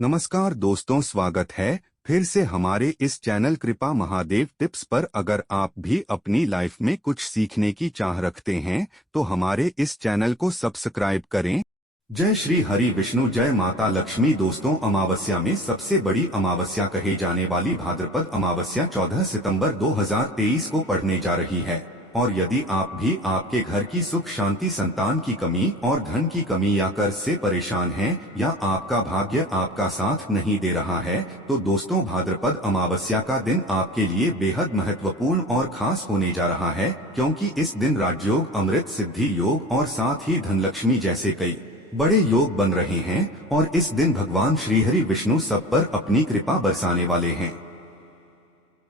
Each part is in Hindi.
नमस्कार दोस्तों, स्वागत है फिर से हमारे इस चैनल कृपा महादेव टिप्स पर। अगर आप भी अपनी लाइफ में कुछ सीखने की चाह रखते हैं तो हमारे इस चैनल को सब्सक्राइब करें। जय श्री हरि विष्णु, जय माता लक्ष्मी। दोस्तों, अमावस्या में सबसे बड़ी अमावस्या कहे जाने वाली भाद्रपद अमावस्या 14 सितंबर 2023 को पड़ने जा रही है। और यदि आप भी आपके घर की सुख शांति, संतान की कमी और धन की कमी या कर्ज से परेशान हैं, या आपका भाग्य आपका साथ नहीं दे रहा है, तो दोस्तों भाद्रपद अमावस्या का दिन आपके लिए बेहद महत्वपूर्ण और खास होने जा रहा है, क्योंकि इस दिन राजयोग, अमृत सिद्धि योग और साथ ही धनलक्ष्मी जैसे कई बड़े योग बन रहे हैं। और इस दिन भगवान श्रीहरि विष्णु सब पर अपनी कृपा बरसाने वाले हैं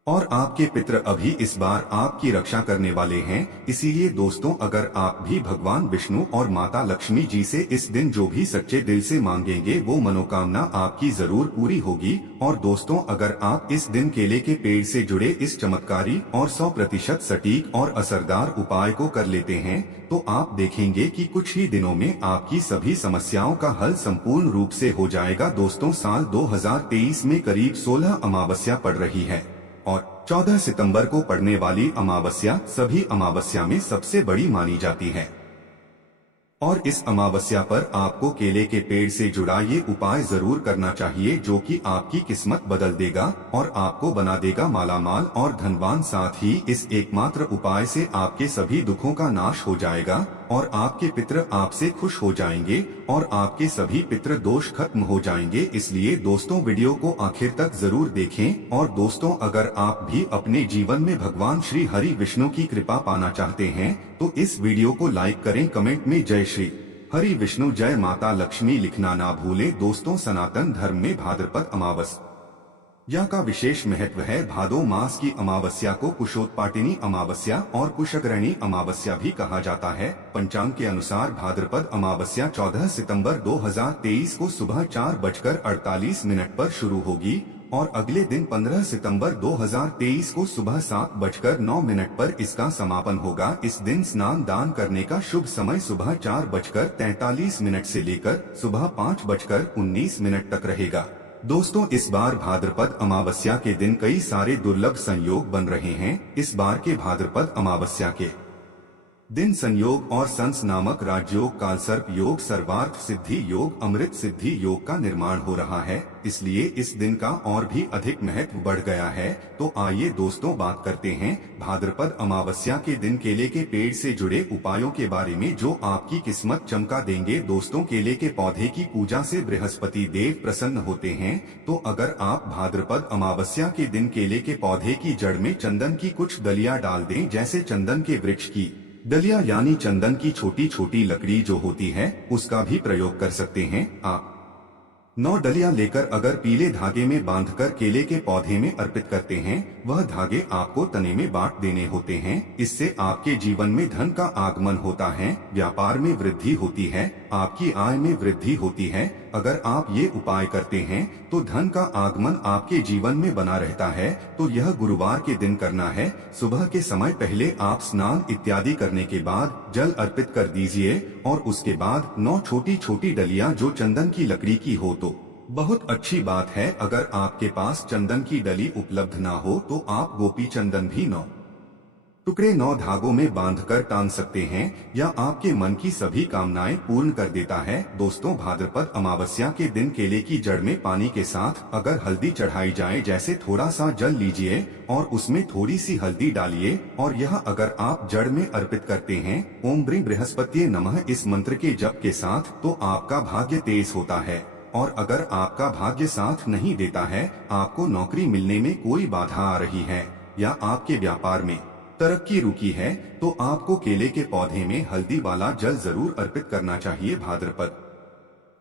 और आपके पितर अभी इस बार आपकी रक्षा करने वाले हैं। इसीलिए दोस्तों, अगर आप भी भगवान विष्णु और माता लक्ष्मी जी से इस दिन जो भी सच्चे दिल से मांगेंगे वो मनोकामना आपकी जरूर पूरी होगी। और दोस्तों, अगर आप इस दिन केले के पेड़ से जुड़े इस चमत्कारी और 100% सटीक और असरदार उपाय को कर लेते हैं तो आप देखेंगे कि कुछ ही दिनों में आपकी सभी समस्याओं का हल संपूर्ण रूप से हो जाएगा। दोस्तों, साल 2023 में करीब 16 अमावस्या पड़ रही है और 14 सितंबर को पड़ने वाली अमावस्या सभी अमावस्या में सबसे बड़ी मानी जाती है। और इस अमावस्या पर आपको केले के पेड़ से जुड़ा ये उपाय जरूर करना चाहिए, जो कि आपकी किस्मत बदल देगा और आपको बना देगा मालामाल और धनवान। साथ ही इस एकमात्र उपाय से आपके सभी दुखों का नाश हो जाएगा और आपके पितर आपसे खुश हो जाएंगे और आपके सभी पितृ दोष खत्म हो जाएंगे। इसलिए दोस्तों, वीडियो को आखिर तक जरूर देखें। और दोस्तों, अगर आप भी अपने जीवन में भगवान श्री हरि विष्णु की कृपा पाना चाहते हैं तो इस वीडियो को लाइक करें, कमेंट में जय श्री हरि विष्णु, जय माता लक्ष्मी लिखना ना भूलें। दोस्तों, सनातन धर्म में भाद्रपद अमावस्या का विशेष महत्व है। भादो मास की अमावस्या को कुशोत्पाटिनी अमावस्या और कुशग्रहणी अमावस्या भी कहा जाता है। पंचांग के अनुसार भाद्रपद अमावस्या 14 सितंबर 2023 को सुबह 4:48 पर शुरू होगी और अगले दिन 15 सितंबर 2023 को सुबह 7:09 पर इसका समापन होगा। इस दिन स्नान दान करने का शुभ समय सुबह 4:43 से लेकर सुबह 5:19 तक रहेगा। दोस्तों, इस बार भाद्रपद अमावस्या के दिन कई सारे दुर्लभ संयोग बन रहे हैं। इस बार के भाद्रपद अमावस्या के दिन संयोग और संस नामक राजयोग, कालसर्प योग, सर्वार्थ सिद्धि योग, अमृत सिद्धि योग का निर्माण हो रहा है। इसलिए इस दिन का और भी अधिक महत्व बढ़ गया है। तो आइए दोस्तों, बात करते हैं भाद्रपद अमावस्या के दिन केले के पेड़ से जुड़े उपायों के बारे में, जो आपकी किस्मत चमका देंगे। दोस्तों, केले के पौधे की पूजा से बृहस्पति देव प्रसन्न होते हैं। तो अगर आप भाद्रपद अमावस्या के दिन केले के पौधे की जड़ में चंदन की कुछ डलियां डाल दें, जैसे चंदन के वृक्ष की डलिया यानी चंदन की छोटी छोटी लकड़ी जो होती है, उसका भी प्रयोग कर सकते हैं। आप 9 डलियां लेकर अगर पीले धागे में बांधकर केले के पौधे में अर्पित करते हैं, वह धागे आपको तने में बांट देने होते हैं। इससे आपके जीवन में धन का आगमन होता है, व्यापार में वृद्धि होती है, आपकी आय में वृद्धि होती है। अगर आप ये उपाय करते हैं तो धन का आगमन आपके जीवन में बना रहता है। तो यह गुरुवार के दिन करना है। सुबह के समय पहले आप स्नान इत्यादि करने के बाद जल अर्पित कर दीजिए और उसके बाद 9 छोटी छोटी डलियां जो चंदन की लकड़ी की हो तो बहुत अच्छी बात है। अगर आपके पास चंदन की डली उपलब्ध ना हो तो आप गोपी चंदन भी 9 टुकड़े 9 धागों में बांधकर टांग सकते हैं, या आपके मन की सभी कामनाएं पूर्ण कर देता है। दोस्तों, भाद्रपद अमावस्या के दिन केले की जड़ में पानी के साथ अगर हल्दी चढ़ाई जाए, जैसे थोड़ा सा जल लीजिए और उसमें थोड़ी सी हल्दी डालिए और यह अगर आप जड़ में अर्पित करते हैं ओम ब्रीं बृहस्पतिये नमः इस मंत्र के जप के साथ, तो आपका भाग्य तेज होता है। और अगर आपका भाग्य साथ नहीं देता है, आपको नौकरी मिलने में कोई बाधा आ रही है या आपके व्यापार में तरक्की रुकी है, तो आपको केले के पौधे में हल्दी वाला जल जरूर अर्पित करना चाहिए। भाद्रपद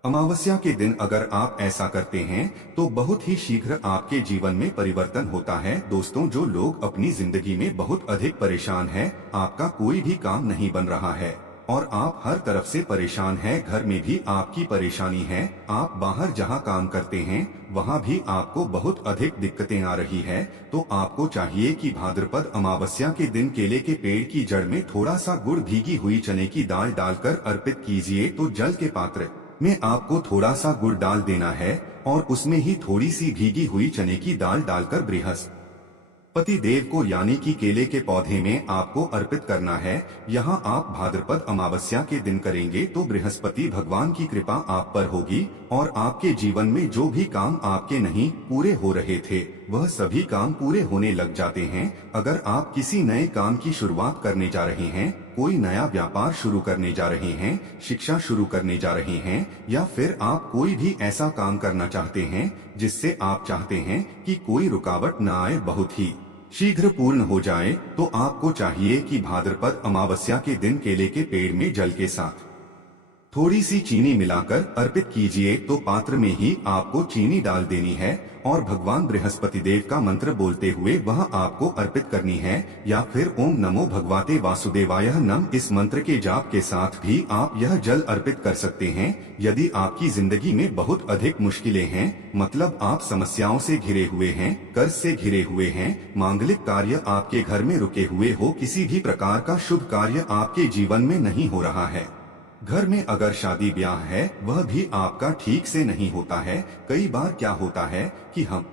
अमावस्या के दिन अगर आप ऐसा करते हैं तो बहुत ही शीघ्र आपके जीवन में परिवर्तन होता है। दोस्तों, जो लोग अपनी जिंदगी में बहुत अधिक परेशान हैं, आपका कोई भी काम नहीं बन रहा है और आप हर तरफ से परेशान हैं, घर में भी आपकी परेशानी है, आप बाहर जहां काम करते हैं वहां भी आपको बहुत अधिक दिक्कतें आ रही है, तो आपको चाहिए कि भाद्रपद अमावस्या के दिन केले के पेड़ की जड़ में थोड़ा सा गुड़, भीगी हुई चने की दाल डालकर अर्पित कीजिए। तो जल के पात्र में आपको थोड़ा सा गुड़ डाल देना है और उसमें ही थोड़ी सी भीगी हुई चने की दाल डालकर बृहस्पति देव को यानी कि केले के पौधे में आपको अर्पित करना है। यहाँ आप भाद्रपद अमावस्या के दिन करेंगे तो बृहस्पति भगवान की कृपा आप पर होगी और आपके जीवन में जो भी काम आपके नहीं पूरे हो रहे थे वह सभी काम पूरे होने लग जाते हैं। अगर आप किसी नए काम की शुरुआत करने जा रहे हैं, कोई नया व्यापार शुरू करने जा रहे हैं, शिक्षा शुरू करने जा रहे हैं या फिर आप कोई भी ऐसा काम करना चाहते हैं जिससे आप चाहते हैं कि कोई रुकावट न आए, बहुत ही शीघ्र पूर्ण हो जाए, तो आपको चाहिए कि भाद्रपद अमावस्या के दिन केले के पेड़ में जल के साथ थोड़ी सी चीनी मिलाकर अर्पित कीजिए। तो पात्र में ही आपको चीनी डाल देनी है और भगवान बृहस्पति देव का मंत्र बोलते हुए वह आपको अर्पित करनी है या फिर ओम नमो भगवते वासुदेवाय नम इस मंत्र के जाप के साथ भी आप यह जल अर्पित कर सकते हैं। यदि आपकी जिंदगी में बहुत अधिक मुश्किलें हैं, मतलब आप समस्याओं से घिरे हुए हैं, कर्ज से घिरे हुए हैं, मांगलिक कार्य आपके घर में रुके हुए हो, किसी भी प्रकार का शुभ कार्य आपके जीवन में नहीं हो रहा है, घर में अगर शादी ब्याह है वह भी आपका ठीक से नहीं होता है। कई बार क्या होता है कि हम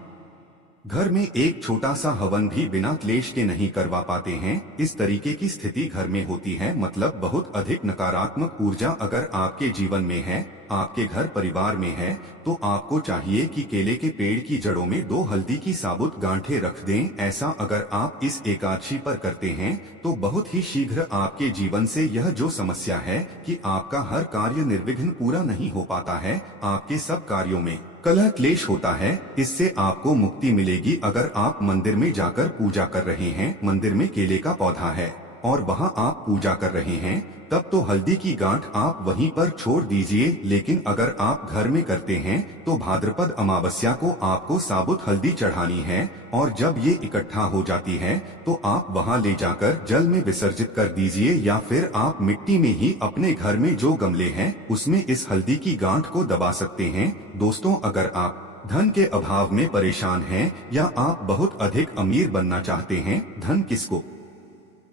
घर में एक छोटा सा हवन भी बिना क्लेश के नहीं करवा पाते हैं। इस तरीके की स्थिति घर में होती है, मतलब बहुत अधिक नकारात्मक ऊर्जा अगर आपके जीवन में है, आपके घर परिवार में है, तो आपको चाहिए कि केले के पेड़ की जड़ों में 2 हल्दी की साबुत गांठें रख दें। ऐसा अगर आप इस एकादशी पर करते हैं तो बहुत ही शीघ्र आपके जीवन से यह जो समस्या है कि आपका हर कार्य निर्विघ्न पूरा नहीं हो पाता है, आपके सब कार्यों में कलह क्लेश होता है, इससे आपको मुक्ति मिलेगी। अगर आप मंदिर में जाकर पूजा कर रहे हैं, मंदिर में केले का पौधा है और वहां आप पूजा कर रहे हैं, तब तो हल्दी की गांठ आप वहीं पर छोड़ दीजिए। लेकिन अगर आप घर में करते हैं तो भाद्रपद अमावस्या को आपको साबुत हल्दी चढ़ानी है और जब ये इकट्ठा हो जाती है तो आप वहां ले जाकर जल में विसर्जित कर दीजिए या फिर आप मिट्टी में ही अपने घर में जो गमले हैं उसमें इस हल्दी की गांठ को दबा सकते हैं। दोस्तों, अगर आप धन के अभाव में परेशान हैं या आप बहुत अधिक अमीर बनना चाहते हैं, धन किसको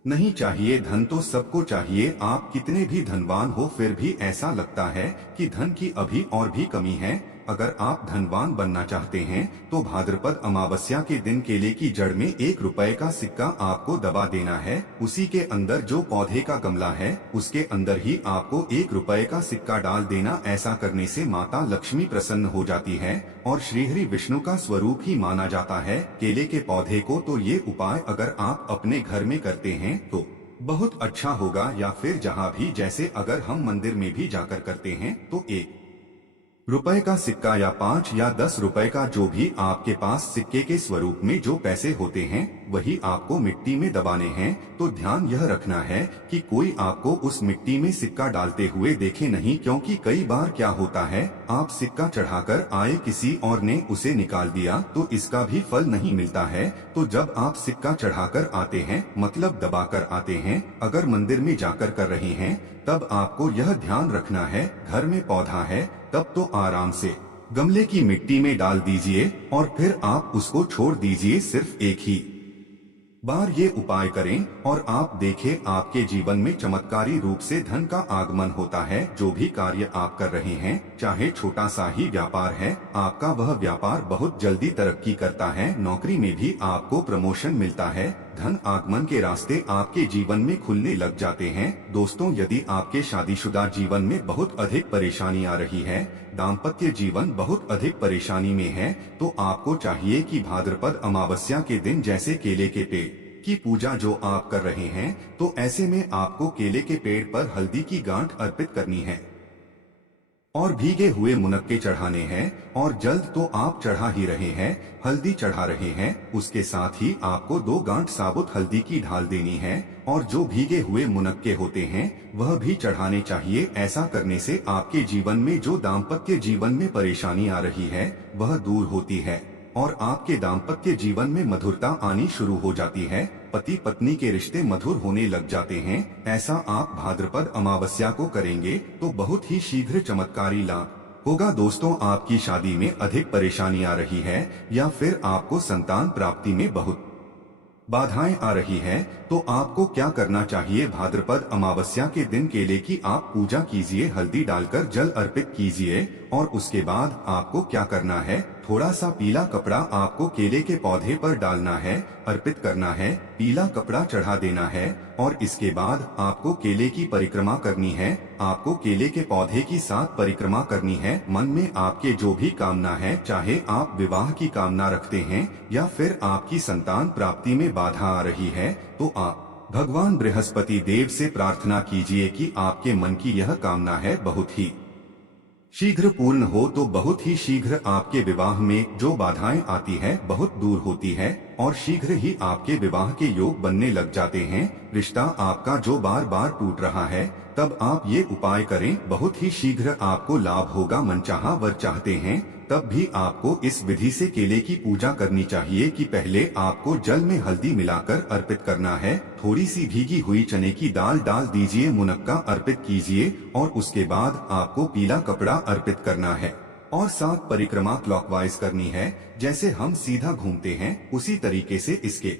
नहीं चाहिए, धन तो सबको चाहिए। आप कितने भी धनवान हो फिर भी ऐसा लगता है कि धन की अभी और भी कमी है। अगर आप धनवान बनना चाहते हैं तो भाद्रपद अमावस्या के दिन केले की जड़ में 1 रुपए का सिक्का आपको दबा देना है। उसी के अंदर जो पौधे का गमला है उसके अंदर ही आपको 1 रुपए का सिक्का डाल देना। ऐसा करने से माता लक्ष्मी प्रसन्न हो जाती है और श्रीहरि विष्णु का स्वरूप ही माना जाता है केले के पौधे को। तो ये उपाय अगर आप अपने घर में करते हैं तो बहुत अच्छा होगा, या फिर जहाँ भी, जैसे अगर हम मंदिर में भी जाकर करते हैं तो 1 रुपए का सिक्का या 5 या 10 रुपए का जो भी आपके पास सिक्के के स्वरूप में जो पैसे होते हैं वही आपको मिट्टी में दबाने हैं। तो ध्यान यह रखना है कि कोई आपको उस मिट्टी में सिक्का डालते हुए देखे नहीं, क्योंकि कई बार क्या होता है आप सिक्का चढ़ाकर आए, किसी और ने उसे निकाल दिया तो इसका भी फल नहीं मिलता है। तो जब आप सिक्का चढ़ाकर आते हैं, मतलब दबाकर आते हैं, अगर मंदिर में जाकर कर रहे हैं, तब आपको यह ध्यान रखना है घर में पौधा है तब तो आराम से गमले की मिट्टी में डाल दीजिए और फिर आप उसको छोड़ दीजिए। सिर्फ एक ही बार ये उपाय करें और आप देखें आपके जीवन में चमत्कारी रूप से धन का आगमन होता है। जो भी कार्य आप कर रहे हैं, चाहे छोटा सा ही व्यापार है, आपका वह व्यापार बहुत जल्दी तरक्की करता है। नौकरी में भी आपको प्रमोशन मिलता है, धन आगमन के रास्ते आपके जीवन में खुलने लग जाते हैं। दोस्तों, यदि आपके शादीशुदा जीवन में बहुत अधिक परेशानी आ रही है, दाम्पत्य जीवन बहुत अधिक परेशानी में है, तो आपको चाहिए कि भाद्रपद अमावस्या के दिन जैसे केले के पेड़ की पूजा जो आप कर रहे हैं, तो ऐसे में आपको केले के पेड़ पर हल्दी की गांठ अर्पित करनी है और भीगे हुए मुनक्के चढ़ाने हैं। और जल्द तो आप चढ़ा ही रहे हैं, हल्दी चढ़ा रहे हैं, उसके साथ ही आपको 2 गांठ साबुत हल्दी की ढाल देनी है और जो भीगे हुए मुनक्के होते हैं वह भी चढ़ाने चाहिए। ऐसा करने से आपके जीवन में जो दाम्पत्य जीवन में परेशानी आ रही है वह दूर होती है और आपके दाम्पत्य जीवन में मधुरता आनी शुरू हो जाती है। पति पत्नी के रिश्ते मधुर होने लग जाते हैं। ऐसा आप भाद्रपद अमावस्या को करेंगे तो बहुत ही शीघ्र चमत्कारी लाभ होगा। दोस्तों, आपकी शादी में अधिक परेशानी आ रही है या फिर आपको संतान प्राप्ति में बहुत बाधाएं आ रही है तो आपको क्या करना चाहिए? भाद्रपद अमावस्या के दिन केले की आप पूजा कीजिए, हल्दी डालकर जल अर्पित कीजिए और उसके बाद आपको क्या करना है? थोड़ा सा पीला कपड़ा आपको केले के पौधे पर डालना है, अर्पित करना है, पीला कपड़ा चढ़ा देना है और इसके बाद आपको केले की परिक्रमा करनी है। आपको केले के पौधे की 7 परिक्रमा करनी है। मन में आपके जो भी कामना है, चाहे आप विवाह की कामना रखते हैं या फिर आपकी संतान प्राप्ति में बाधा आ रही है, तो आप भगवान बृहस्पति देव से प्रार्थना कीजिए कि आपके मन की यह कामना है बहुत ही शीघ्र पूर्ण हो। तो बहुत ही शीघ्र आपके विवाह में जो बाधाएं आती है बहुत दूर होती है और शीघ्र ही आपके विवाह के योग बनने लग जाते हैं। रिश्ता आपका जो बार बार टूट रहा है, तब आप ये उपाय करें, बहुत ही शीघ्र आपको लाभ होगा। मनचाहा वर चाहते हैं तब भी आपको इस विधि से केले की पूजा करनी चाहिए कि पहले आपको जल में हल्दी मिलाकर अर्पित करना है, थोड़ी सी भीगी हुई चने की दाल डाल दीजिए, मुनक्का अर्पित कीजिए और उसके बाद आपको पीला कपड़ा अर्पित करना है और 7 परिक्रमा क्लॉकवाइज करनी है। जैसे हम सीधा घूमते हैं उसी तरीके से इसके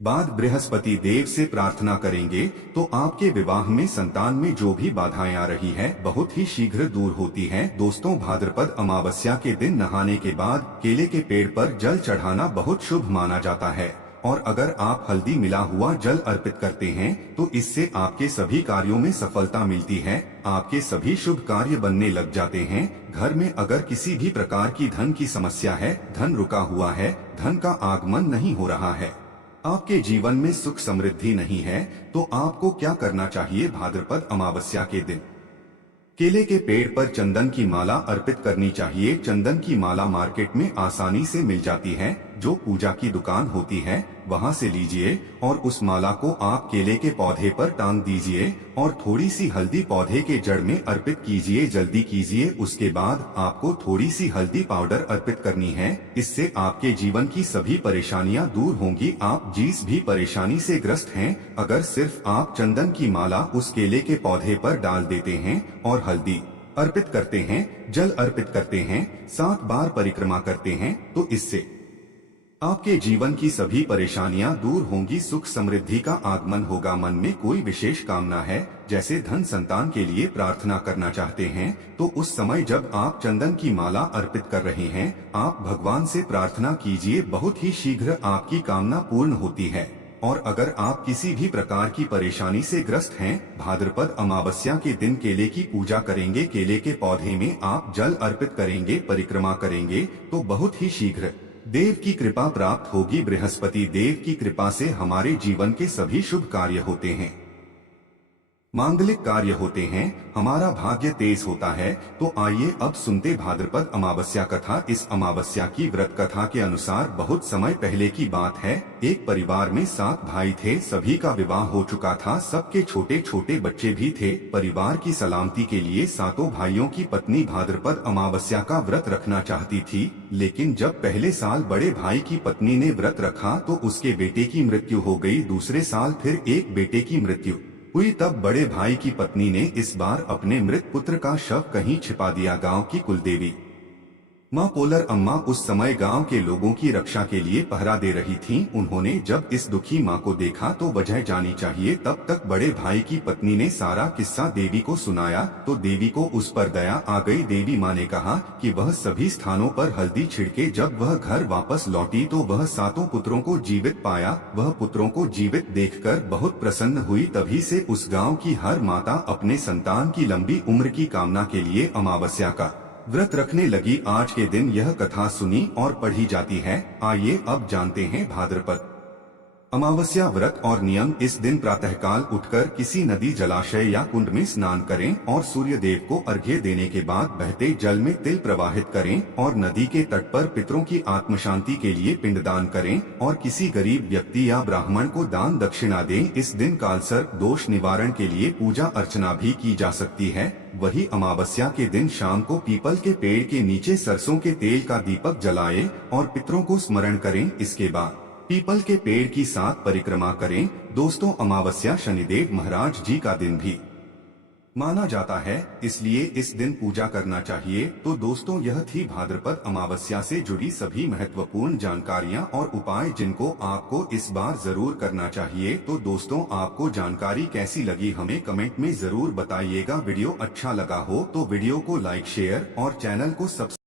बाद बृहस्पति देव से प्रार्थना करेंगे तो आपके विवाह में संतान में जो भी बाधाएं आ रही है बहुत ही शीघ्र दूर होती हैं। दोस्तों, भाद्रपद अमावस्या के दिन नहाने के बाद केले के पेड़ पर जल चढ़ाना बहुत शुभ माना जाता है और अगर आप हल्दी मिला हुआ जल अर्पित करते हैं तो इससे आपके सभी कार्यों में सफलता मिलती है, आपके सभी शुभ कार्य बनने लग जाते हैं। घर में अगर किसी भी प्रकार की धन की समस्या है, धन रुका हुआ है, धन का आगमन नहीं हो रहा है, आपके जीवन में सुख समृद्धि नहीं है, तो आपको क्या करना चाहिए? भाद्रपद अमावस्या के दिन केले के पेड़ पर चंदन की माला अर्पित करनी चाहिए। चंदन की माला मार्केट में आसानी से मिल जाती है, जो पूजा की दुकान होती है वहां से लीजिए और उस माला को आप केले के पौधे पर टांग दीजिए और थोड़ी सी हल्दी पौधे के जड़ में अर्पित कीजिए। जल्दी कीजिए, उसके बाद आपको थोड़ी सी हल्दी पाउडर अर्पित करनी है। इससे आपके जीवन की सभी परेशानियां दूर होंगी। आप जिस भी परेशानी से ग्रस्त हैं, अगर सिर्फ आप चंदन की माला उस केले के पौधे पर डाल देते हैं और हल्दी अर्पित करते हैं, जल अर्पित करते हैं, 7 बार परिक्रमा करते हैं, तो इससे आपके जीवन की सभी परेशानियां दूर होंगी, सुख समृद्धि का आगमन होगा। मन में कोई विशेष कामना है, जैसे धन संतान के लिए प्रार्थना करना चाहते हैं, तो उस समय जब आप चंदन की माला अर्पित कर रहे हैं, आप भगवान से प्रार्थना कीजिए, बहुत ही शीघ्र आपकी कामना पूर्ण होती है। और अगर आप किसी भी प्रकार की परेशानी से ग्रस्त हैं, भाद्रपद अमावस्या के दिन केले की पूजा करेंगे, केले के पौधे में आप जल अर्पित करेंगे, परिक्रमा करेंगे, तो बहुत ही शीघ्र देव की कृपा प्राप्त होगी। बृहस्पति देव की कृपा से हमारे जीवन के सभी शुभ कार्य होते हैं, मांगलिक कार्य होते हैं, हमारा भाग्य तेज होता है। तो आइए अब सुनते भाद्रपद अमावस्या कथा। इस अमावस्या की व्रत कथा के अनुसार बहुत समय पहले की बात है। एक परिवार में 7 भाई थे, सभी का विवाह हो चुका था, सबके छोटे छोटे बच्चे भी थे। परिवार की सलामती के लिए 7 भाइयों की पत्नी भाद्रपद अमावस्या का व्रत रखना चाहती थी, लेकिन जब पहले साल बड़े भाई की पत्नी ने व्रत रखा तो उसके बेटे की मृत्यु हो गई। दूसरे साल फिर एक बेटे की मृत्यु हुई, तब बड़े भाई की पत्नी ने इस बार अपने मृत पुत्र का शव कहीं छिपा दिया। गांव की कुलदेवी माँ पोलर अम्मा उस समय गांव के लोगों की रक्षा के लिए पहरा दे रही थीं। उन्होंने जब इस दुखी माँ को देखा तो वजह जानी चाहिए। तब तक बड़े भाई की पत्नी ने सारा किस्सा देवी को सुनाया तो देवी को उस पर दया आ गई। देवी माँ ने कहा कि वह सभी स्थानों पर हल्दी छिड़के। जब वह घर वापस लौटी तो वह 7 पुत्रों को जीवित पाया। वह पुत्रों को जीवित देखकर बहुत प्रसन्न हुई। तभी से उस गाँव की हर माता अपने संतान की लंबी उम्र की कामना के लिए अमावस्या का व्रत रखने लगी। आज के दिन यह कथा सुनी और पढ़ी जाती है। आइए अब जानते हैं भाद्रपद अमावस्या व्रत और नियम। इस दिन प्रातःकाल उठकर किसी नदी, जलाशय या कुंड में स्नान करें और सूर्य देव को अर्घ्य देने के बाद बहते जल में तिल प्रवाहित करें और नदी के तट पर पितरों की आत्म शांति के लिए पिंडदान करें और किसी गरीब व्यक्ति या ब्राह्मण को दान दक्षिणा दें। इस दिन कालसर्प दोष निवारण के लिए पूजा अर्चना भी की जा सकती है। वही अमावस्या के दिन शाम को पीपल के पेड़ के नीचे सरसों के तेल का दीपक जलाएं और पितरों को स्मरण करें। इसके बाद पीपल के पेड़ की 7 परिक्रमा करें। दोस्तों, अमावस्या शनिदेव महाराज जी का दिन भी माना जाता है, इसलिए इस दिन पूजा करना चाहिए। तो दोस्तों, यह थी भाद्रपद अमावस्या से जुड़ी सभी महत्वपूर्ण जानकारियां और उपाय जिनको आपको इस बार जरूर करना चाहिए। तो दोस्तों, आपको जानकारी कैसी लगी हमें कमेंट में जरूर बताइएगा। वीडियो अच्छा लगा हो तो वीडियो को लाइक शेयर और चैनल को सब्सक्राइब